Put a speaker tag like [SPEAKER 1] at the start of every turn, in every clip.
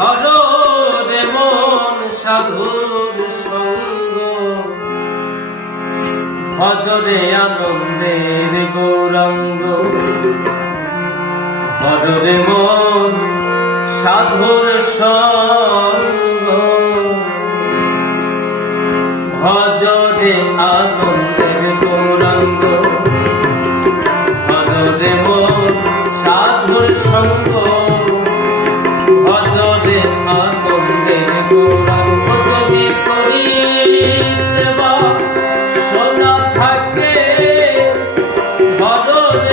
[SPEAKER 1] হর রে মন সাধুর সঙ্গ। ভজরে আনন্দের গৌরাঙ্গ। হর রে মন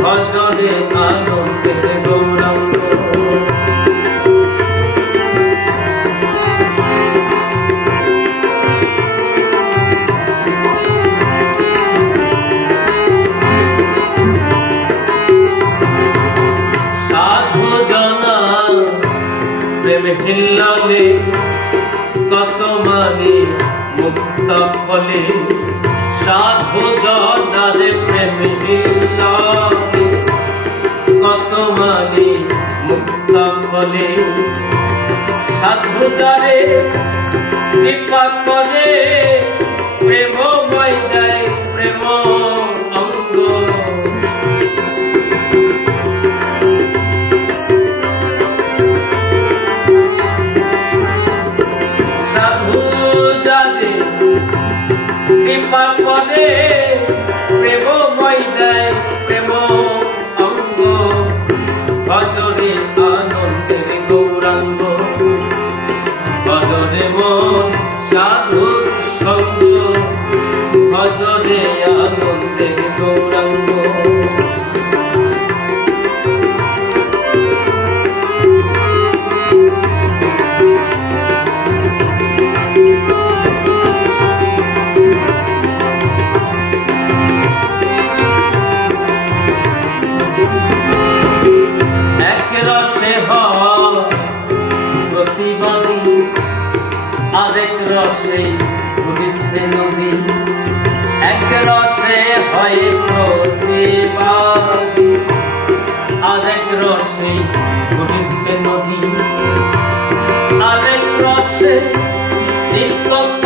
[SPEAKER 1] ভজনে আনন্দের গৌরব। সাধু জনা, প্রেম হিল্লালে কত মানে মুক্ত ফলে। সাধু জনারে প্রেম হিল্লা বলে সাধু চারে কৃপা করে রসে ঘটেছে নদী। আরেক রসে নীলকক্ষ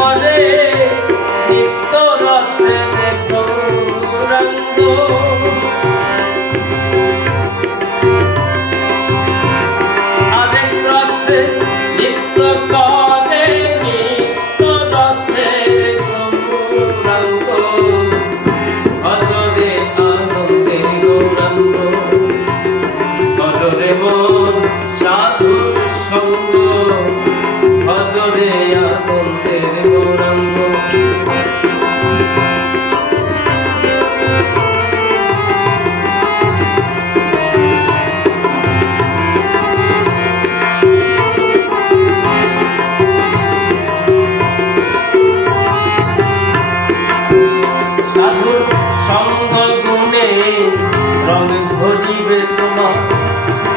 [SPEAKER 1] ধরিবে তোমার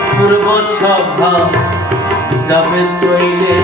[SPEAKER 1] পূর্ব সভা যাবে চইলে